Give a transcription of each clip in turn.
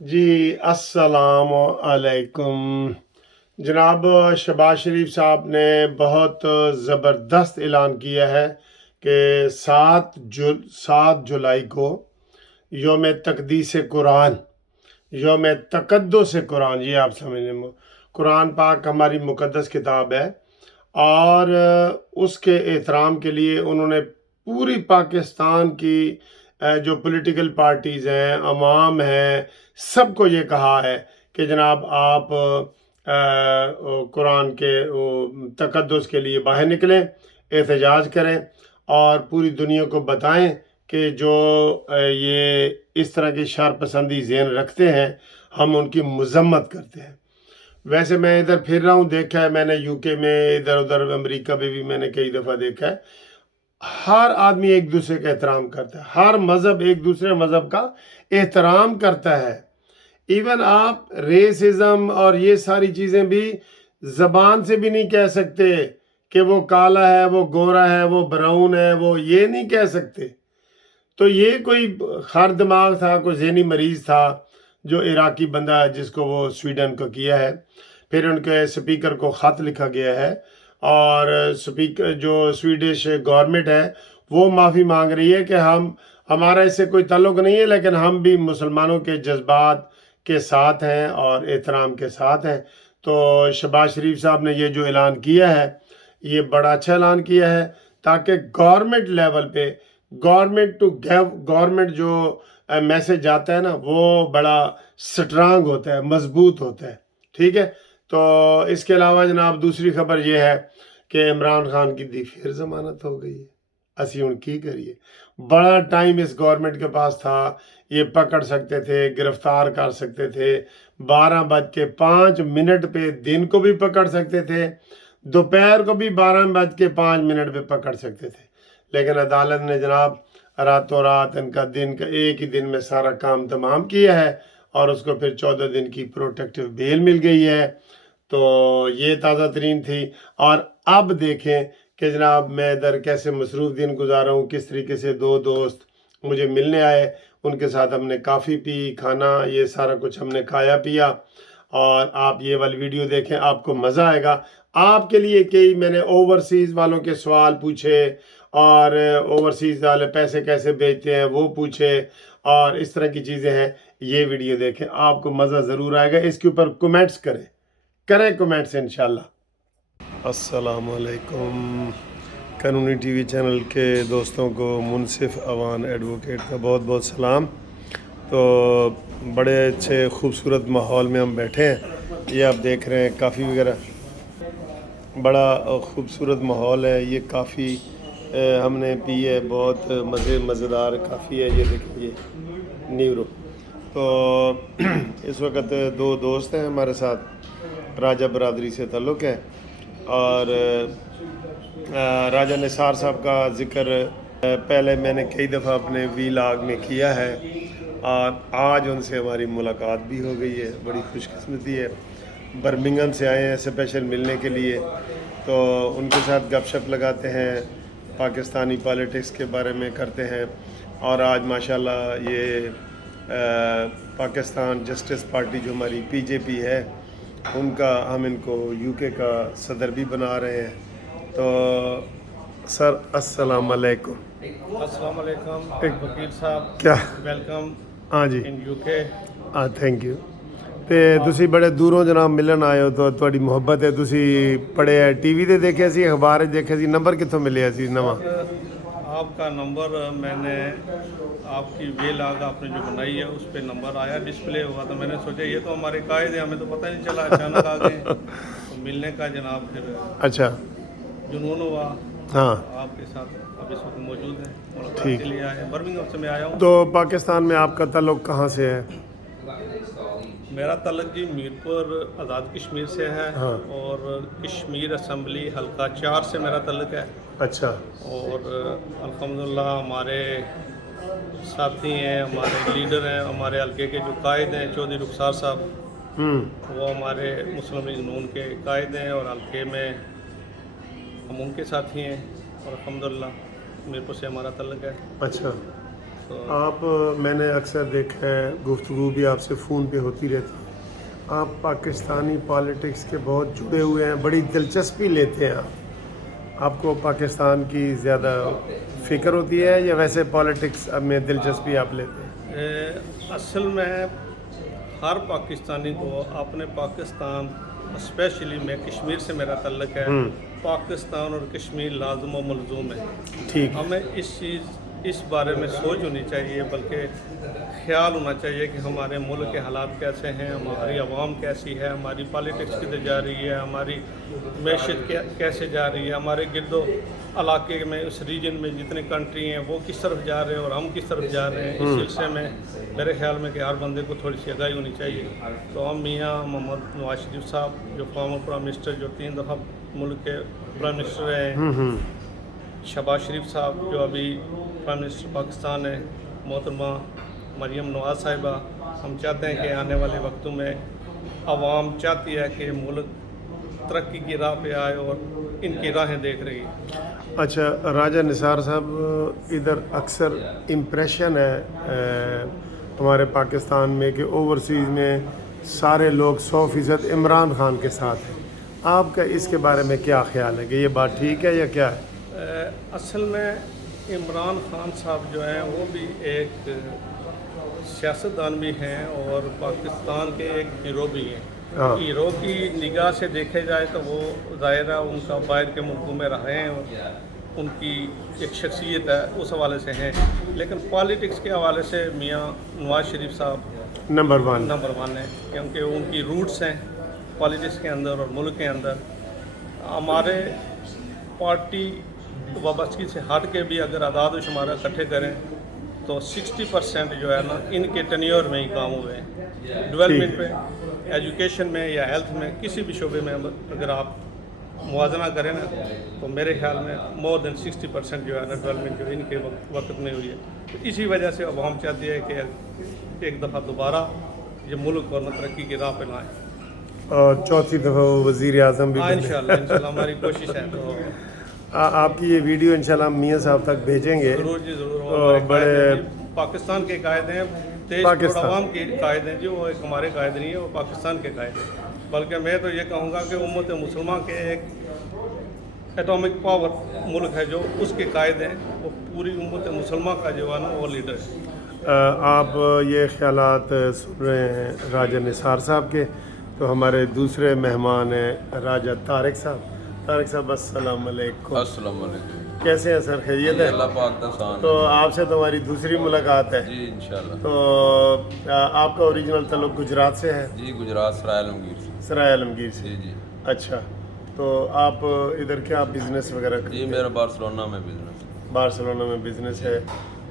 جی السلام علیکم جناب، شہباز شریف صاحب نے بہت زبردست اعلان کیا ہے کہ 7 جولائی کو یوم تقدیس قرآن، یوم تقدس قرآن، یہ آپ سمجھ لیں، قرآن پاک ہماری مقدس کتاب ہے، اور اس کے احترام کے لیے انہوں نے پوری پاکستان کی جو پولیٹیکل پارٹیز ہیں، عوام ہیں، سب کو یہ کہا ہے کہ جناب آپ قرآن کے تقدس کے لیے باہر نکلیں، احتجاج کریں اور پوری دنیا کو بتائیں کہ جو یہ اس طرح کی شر پسندی ذہن رکھتے ہیں، ہم ان کی مذمت کرتے ہیں۔ ویسے میں ادھر پھر رہا ہوں، دیکھا ہے میں نے یو کے میں، ادھر ادھر امریکہ میں بھی میں نے کئی دفعہ دیکھا ہے، ہر آدمی ایک دوسرے کا احترام کرتا ہے، ہر مذہب ایک دوسرے مذہب کا احترام کرتا ہے۔ ایون آپ ریسزم اور یہ ساری چیزیں بھی زبان سے بھی نہیں کہہ سکتے کہ وہ کالا ہے، وہ گورا ہے، وہ براؤن ہے، وہ یہ نہیں کہہ سکتے۔ تو یہ کوئی خر دماغ تھا، کوئی ذہنی مریض تھا، جو عراقی بندہ ہے جس کو وہ سویڈن کو کیا ہے۔ پھر ان کے سپیکر کو خط لکھا گیا ہے، اور سپیکر جو سویڈش گورنمنٹ ہے وہ معافی مانگ رہی ہے کہ ہمارا اس سے کوئی تعلق نہیں ہے، لیکن ہم بھی مسلمانوں کے جذبات کے ساتھ ہیں اور احترام کے ساتھ ہیں۔ تو شہباز شریف صاحب نے یہ جو اعلان کیا ہے، یہ بڑا اچھا اعلان کیا ہے، تاکہ گورنمنٹ لیول پہ گورنمنٹ ٹو گورنمنٹ جو میسج آتا ہے نا، وہ بڑا سٹرانگ ہوتا ہے، مضبوط ہوتا ہے۔ ٹھیک ہے، تو اس کے علاوہ جناب دوسری خبر یہ ہے کہ عمران خان کی دی پھر ضمانت ہو گئی ہے۔ اسی ان کی کریے، بڑا ٹائم اس گورنمنٹ کے پاس تھا، یہ پکڑ سکتے تھے، گرفتار کر سکتے تھے، 12:05 پہ دن کو بھی پکڑ سکتے تھے، دوپہر کو بھی 12:05 پہ پکڑ سکتے تھے، لیکن عدالت نے جناب راتوں رات ان کا دن کا ایک ہی دن میں سارا کام تمام کیا ہے، اور اس کو پھر 14 دن کی پروٹیکٹیو بیل مل گئی ہے۔ تو یہ تازہ ترین تھی، اور اب دیکھیں کہ جناب میں ادھر کیسے مصروف دن گزارا ہوں، کس طریقے سے 2 دوست مجھے ملنے آئے، ان کے ساتھ ہم نے کافی پی، کھانا، یہ سارا کچھ ہم نے کھایا پیا، اور آپ یہ والی ویڈیو دیکھیں، آپ کو مزہ آئے گا۔ آپ کے لیے کئی میں نے اوورسیز والوں کے سوال پوچھے، اور اوورسیز والے پیسے کیسے بھیجتے ہیں وہ پوچھے، اور اس طرح کی چیزیں ہیں۔ یہ ویڈیو دیکھیں، آپ کو مزہ ضرور آئے گا، اس کے اوپر کومنٹس کریں کومنٹس انشاءاللہ۔ السلام علیکم، قانونی ٹی وی چینل کے دوستوں کو منصف اوان ایڈوکیٹ کا بہت بہت سلام۔ تو بڑے اچھے خوبصورت ماحول میں ہم بیٹھے ہیں، یہ آپ دیکھ رہے ہیں کافی وغیرہ، بڑا خوبصورت ماحول ہے۔ یہ کافی ہم نے پی ہے، بہت مزیدار کافی ہے، یہ دیکھیں، یہ نیورو۔ تو اس وقت 2 دوست ہیں ہمارے ساتھ، راجہ برادری سے تعلق ہے، اور راجہ نثار صاحب کا ذکر پہلے میں نے کئی دفعہ اپنے ویلاگ میں کیا ہے، اور آج ان سے ہماری ملاقات بھی ہو گئی ہے، بڑی خوش قسمتی ہے۔ برمنگھم سے آئے ہیں اسپیشل ملنے کے لیے، تو ان کے ساتھ گپ شپ لگاتے ہیں، پاکستانی پالیٹکس کے بارے میں کرتے ہیں، اور آج ماشاءاللہ یہ پاکستان جسٹس پارٹی جو ہماری پی جے پی ہے، ان کا ہم ان کو یو کے کا صدر بھی بنا رہے ہیں۔ تو سر السلام علیکم۔ السلام علیکم وکیل صاحب، کیا؟ ویلکم ہاں جی، ان یو کے۔ Thank you. تے تسی بڑے دوروں جناب ملن آئے ہو، تو تھوڑی محبت ہے، تسی پڑھے ہے ٹی وی تے دیکھے سی، اخبار دیکھے سی، نمبر کتوں ملیا سی نواں؟ آپ کا نمبر میں نے آپ کی ویلاگ آپ نے جو بنائی ہے اس پہ نمبر آیا، ڈسپلے ہوا، تو میں نے سوچا یہ تو ہمارے قائد ہیں، ہمیں تو پتہ نہیں چلا، اچانک آ گئے تو ملنے کا جناب پھر اچھا، جنون ہوا۔ ہاں آپ کے ساتھ اب اس وقت موجود ہیں، ملاقات ٹھیک۔ کے لیے آئے ہیں، برمنگھم سے میں آیا ہوں۔ تو پاکستان میں آپ کا تعلق کہاں سے ہے؟ میرا تعلق جی میرپور آزاد کشمیر سے ہے، ہاں۔ اور کشمیر اسمبلی حلقہ 4 سے میرا تعلق ہے، اچھا، اور الحمدللہ ہمارے ساتھی ہیں، ہمارے لیڈر ہیں، ہمارے حلقے کے جو قائد ہیں چودھری رخسار صاحب، وہ ہمارے مسلم لیگ نون کے قائد ہیں، اور حلقے میں ہم ان کے ساتھی ہیں، اور الحمدللہ میرپور سے ہمارا تعلق ہے۔ اچھا۔ آپ میں نے اکثر دیکھا ہے گفتگو بھی آپ سے فون پہ ہوتی رہتی ہے، آپ پاکستانی پالیٹکس کے بہت جڑے ہوئے ہیں، بڑی دلچسپی لیتے ہیں آپ کو پاکستان کی زیادہ فکر ہوتی ہے یا ویسے پالیٹکس میں دلچسپی آپ لیتے ہیں؟ اصل میں ہر پاکستانی کو اپنے پاکستان، اسپیشلی میں کشمیر سے میرا تعلق ہے، پاکستان اور کشمیر لازم و ملزوم ہے۔ ٹھیک، ہمیں اس بارے میں سوچ ہونی چاہیے، بلکہ خیال ہونا چاہیے کہ ہمارے ملک کے حالات کیسے ہیں، ہماری عوام کیسی ہے، ہماری پالیٹکس کدھر جا رہی ہے، ہماری معیشت کیسے جا رہی ہے، ہمارے گرد و علاقے میں اس ریجن میں جتنے کنٹری ہیں وہ کس طرف جا رہے ہیں اور ہم کس طرف جا رہے ہیں۔ اس سلسلے میں میرے خیال میں کہ ہر بندے کو تھوڑی سی آگاہی ہونی چاہیے۔ تو ہم میاں محمد نواز شریف صاحب جو فارمر پرائم منسٹر، جو 3 دفعہ ملک کے پرائم منسٹر رہے ہیں، شہباز شریف صاحب جو ابھی پرائم منسٹر پاکستان ہے، محترمہ مریم نواز صاحبہ، ہم چاہتے ہیں کہ آنے والے وقتوں میں عوام چاہتی ہے کہ ملک ترقی کی راہ پہ آئے اور ان کی راہیں دیکھ رہی ہے۔ اچھا راجہ نثار صاحب، ادھر اکثر امپریشن ہے ہمارے پاکستان میں کہ اوورسیز میں سارے لوگ 100% عمران خان کے ساتھ ہیں، آپ کا اس کے بارے میں کیا خیال ہے کہ یہ بات ٹھیک ہے یا کیا ہے؟ اصل میں عمران خان صاحب جو ہیں وہ بھی ایک سیاستدان بھی ہیں اور پاکستان کے ایک ہیرو بھی ہیں۔ ہیرو کی نگاہ سے دیکھے جائے تو وہ ظاہر ہے ان کا باہر کے ملکوں میں رہے ہیں اور ان کی ایک شخصیت ہے، اس حوالے سے ہیں، لیکن پالیٹکس کے حوالے سے میاں نواز شریف صاحب نمبر 1 ہیں، کیونکہ ان کی روٹس ہیں پالیٹکس کے اندر اور ملک کے اندر۔ ہمارے پارٹی وابستگی سے ہٹ کے بھی اگر اعداد و شمار اکٹھے کریں تو 60% جو ہے نا ان کے ٹینیور میں ہی کام ہوئے ہیں، ڈیولپمنٹ پہ، ایجوکیشن میں یا ہیلتھ میں، کسی بھی شعبے میں اگر آپ موازنہ کریں نا تو میرے خیال میں مور دین 60% جو ہے نا ڈیولپمنٹ جو ان کے وقت میں ہوئی ہے۔ تو اسی وجہ سے اب ہم چاہتے ہیں کہ ایک دفعہ دوبارہ یہ ملک اور ترقی کی راہ پہ لائیں اور چوتھی دفعہ وہ وزیر اعظم بھی بنے۔ انشاءاللہ ہماری کوشش ہے۔ تو آپ کی یہ ویڈیو انشاءاللہ ہم میاں صاحب تک بھیجیں گے۔ ضرور جی ضرور، بڑے پاکستان کے قائد ہیں، دیش اور عوام کے قائد ہیں جی، وہ ایک ہمارے قائد نہیں ہیں، وہ پاکستان کے قائد ہیں۔ بلکہ میں تو یہ کہوں گا کہ امت مسلمہ کے ایک ایٹامک پاور ملک ہے جو اس کے قائد ہیں، وہ پوری امت مسلمہ کا جو ہے نا وہ لیڈر ہے۔ آپ یہ خیالات سن رہے ہیں راجہ نثار صاحب کے، تو ہمارے دوسرے مہمان ہیں راجہ طارق صاحب۔ طارق صاحب السلام علیکم۔ السلام علیکم، کیسے ہیں سر؟ خیریت ہے؟ اللہ پاک کا احسان تو آپ سے تو ہماری دوسری ملاقات ہے جی انشاءاللہ۔ تو آپ کا اوریجنل تعلق گجرات سے ہے؟ جی گجرات سرائے عالمگیر سے۔ سرائے عالمگیر سے؟ جی جی اچھا، تو آپ ادھر کیا بزنس وغیرہ کرتے جی ہیں؟ میرا بارسلونا میں بزنس ہے۔ بارسلونا میں بزنس ہے،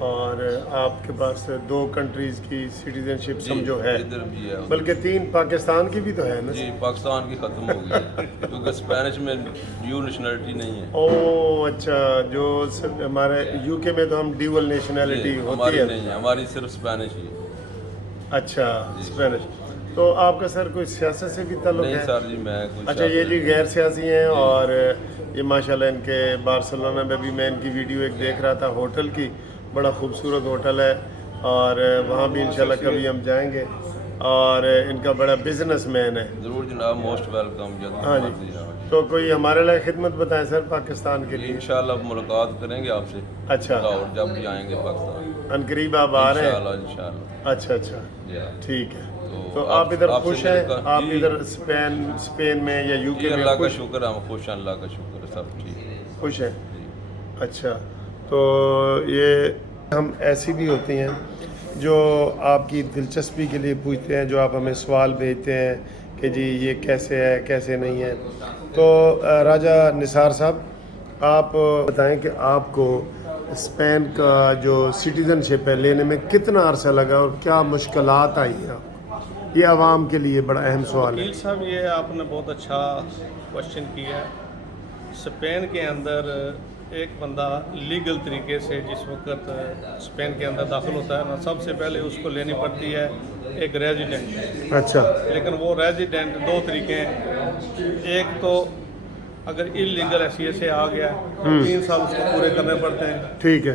اور آپ کے پاس 2 کنٹریز کی سٹیزن شپ سمجھو ہے، ادھر بھی ہے، بلکہ 3 پاکستان کی بھی تو ہے نا؟ جی پاکستان کی ختم ہو گئی ہے کیونکہ اسپینش میں ڈیو نیشنلٹی نہیں ہے۔ او اچھا، جو ہمارے یو کے میں تو ہم ڈیول نیشنلٹی ہوتی ہماری ہے۔ نہیں ہے، ہماری صرف اسپینش ہی ہے۔ اچھا اسپینش۔ تو آپ کا سر کوئی سیاست سے بھی تعلق نہیں ہے؟ سر جی میں کچھ اچھا، یہ جی غیر سیاسی ہیں، اور یہ ماشاءاللہ ان کے بارسلونا میں بھی میں ان کی ویڈیو ایک دیکھ رہا تھا ہوٹل کی، بڑا خوبصورت ہوٹل ہے، اور وہاں بھی انشاءاللہ کبھی ہم جائیں گے، اور ان کا بڑا بزنس مین ہے۔ ضرور جناب، موسٹ ویلکم جب ہاں جی، تو کوئی ہمارے لیے خدمت بتائیں سر پاکستان کے لیے۔ انشاءاللہ ملاقات کریں گے آپ سے اچھا، اور جب بھی آئیں گے پاکستان عنقریب آپ آ رہے ہیں؟ انشاءاللہ۔ اچھا اچھا، جی ٹھیک ہے۔ تو آپ ادھر خوش ہیں؟ آپ ادھر اسپین میں یا یو کے میں اللہ کا خوش شکر ہے، ہم خوش ہیں، اللہ کا شکر ہے، سب ٹھیک خوش ہیں؟ اچھا، تو یہ ہم ایسی بھی ہوتی ہیں جو آپ کی دلچسپی کے لیے پوچھتے ہیں، جو آپ ہمیں سوال بھیجتے ہیں کہ جی یہ کیسے ہے کیسے نہیں ہے۔ تو راجہ نثار صاحب، آپ بتائیں کہ آپ کو اسپین کا جو سٹیزن شپ ہے لینے میں کتنا عرصہ لگا اور کیا مشکلات آئی ہیں آپ کو؟ یہ عوام کے لیے بڑا اہم سوال ہے۔ وکیل صاحب، یہ آپ نے بہت اچھا کوشچن کیا ہے۔ اسپین کے اندر ایک بندہ لیگل طریقے سے جس وقت اسپین کے اندر داخل ہوتا ہے نا، سب سے پہلے اس کو لینی پڑتی ہے ایک ریزیڈنٹ۔ اچھا، لیکن وہ ریزیڈنٹ 2 طریقے ہیں، ایک تو اگر انلیگل حیثیت سے آ گیا 3 سال اس کو پورے کرنے پڑتے ہیں، ٹھیک ہے،